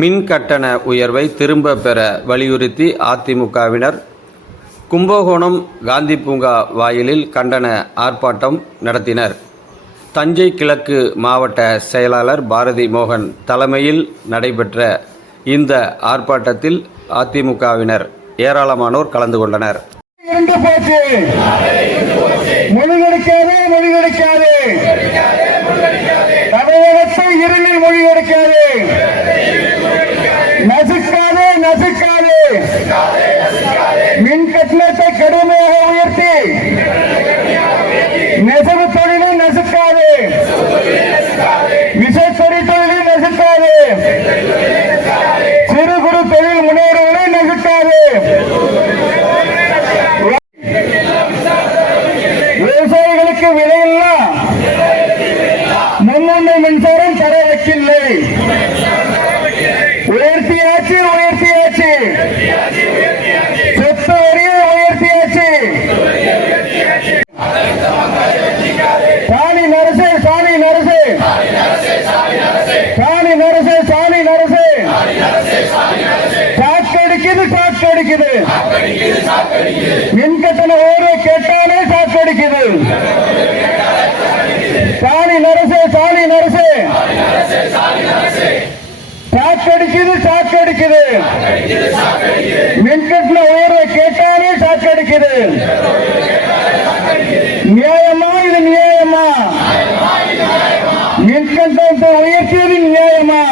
மின் கட்டண உயர்வை திரும்ப பெற வலியுறுத்தி அதிமுகவினர் கும்பகோணம் காந்தி பூங்கா வாயிலில் கண்டன ஆர்ப்பாட்டம் நடத்தினர். தஞ்சை கிழக்கு மாவட்ட செயலாளர் பாரதி மோகன் தலைமையில் நடைபெற்ற இந்த ஆர்ப்பாட்டத்தில் அதிமுகவினர் ஏராளமானோர் கலந்து கொண்டனர். நசுக்காதே நசுக்காதே. மின் கட்டணத்தை கடுமையாக உயர்த்தி. நெசவு தொழிலை நசுக்காதே. விசைத்தொழில் தொழிலை நசுக்காதே. சிறு குறு தொழில் முன்னேறுவதை நசுக்காதே. விவசாயிகளுக்கு விலையில்லா. முன்னுண்மை மின்சாரம் தர வைக்கில்லை உயர்த்தியாச்சு உயர்த்தியாச்சு சொத்து வரியை உயர்த்தியாச்சு. சாணி நரசு சாணி நரசு. சாணி நரசு சாணி நரசு. சாக்கடிக்குது சாக்கடிக்குது. மின் கட்டண உயர்வை சாக்கடிக்குது. மின்கட்டின உயர்வை கேட்டாலே சாக்கடிக்குது. நியாயமா இது நியாயமா? மின்கட்டத்தை உயர்த்தியது நியாயமா?